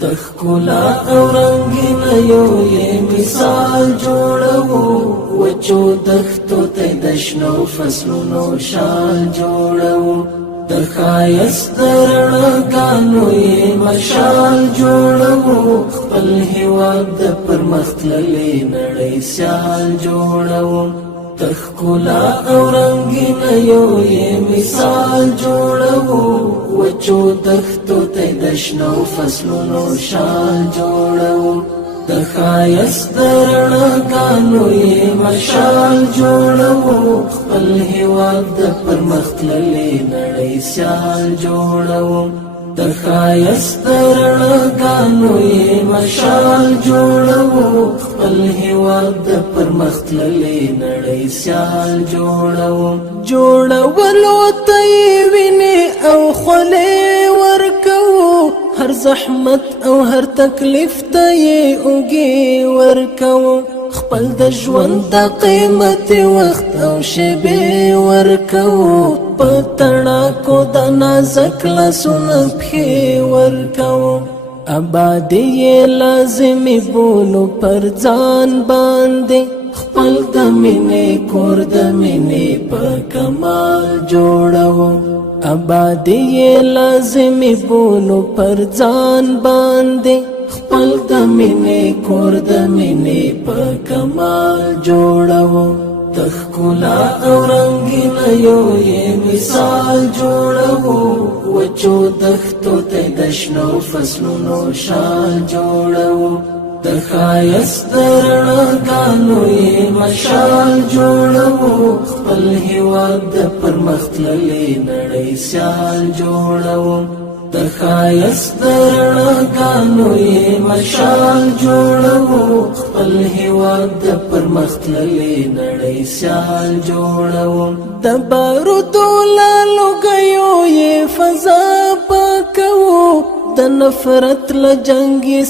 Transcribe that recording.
تخکلا او رنگین یو یې مثال جوړو وچو دښتو ته د شنو فصلونو شال جوړو د ښایست د رڼاګانو یې مشال جوړو خپل هېواد د پرمختللې نړۍ سیال جوړو تخکلا او رنگین یو یې مثال جوړو وچو دښتو ته د شنو فصلونو شال جوړو د ښایست د رڼاګانو یې مشال جوړو خپل هېواد د پرمختللې نړۍ سیال جوړو د ښایست د رڼاګانو یې مشال جوړو خپل هېواد د پرمختللې نړۍ سیال جوړو جوړولو ته یې وینې او خولې ورکوو هر زحمت او هر تکلیف ته یې اوږې ورکوو خپل د ژوند د قیمت وخت او شیبې ورکوو په تڼاکو د نازک لاسونه پښې ورکوو آبادي یې لازمي بولو پر ځان باندې خپل د مینې کور د مینې په کمال جوړوو آبادي یې لازمي بولو پر ځان باندې خپل د مینې کور د مینې په کمال جوړوو تخکلا او رنگین یو یې مثال جوړو وچو دښتو ته د شنو فصلونو شال جوړو د ښایست د رڼاګانو یې مشال جوړو خپل هېواد د پرمختللې نړۍ سیال جوړو د ښایست د رڼاګانو یې مشال جوړو خپل هېواد د پرمختللې نړۍ سیال جوړو د بارودو له لوګیو یې فضا پاکوو د نفرت له جنګي